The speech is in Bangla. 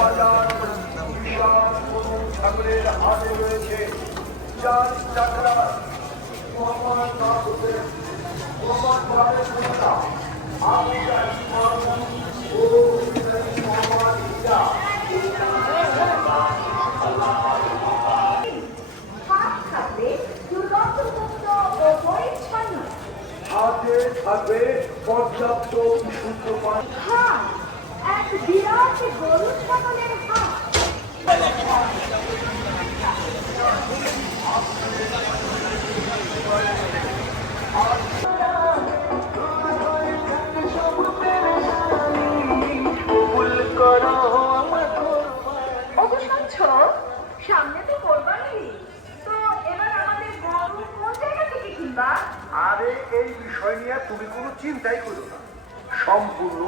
বাজার বিশাল ঠাকুরের হাতে রয়েছে চার চাকরা মোহাম্মদ হোসেন মোহাম্মদ আমি হাতে থাকবে পর্যাপ্ত বিশুদ্ধ পানি। হ্যাঁ, এক বিরাট গরু ছাগলের হাট। সামনে তো কোরবানি, তো এবার আমাদের গরু কোন জায়গা থেকে কিনবা? আরে এই বিষয় নিয়ে তুমি কোনো চিন্তাই করো না, সম্পূর্ণ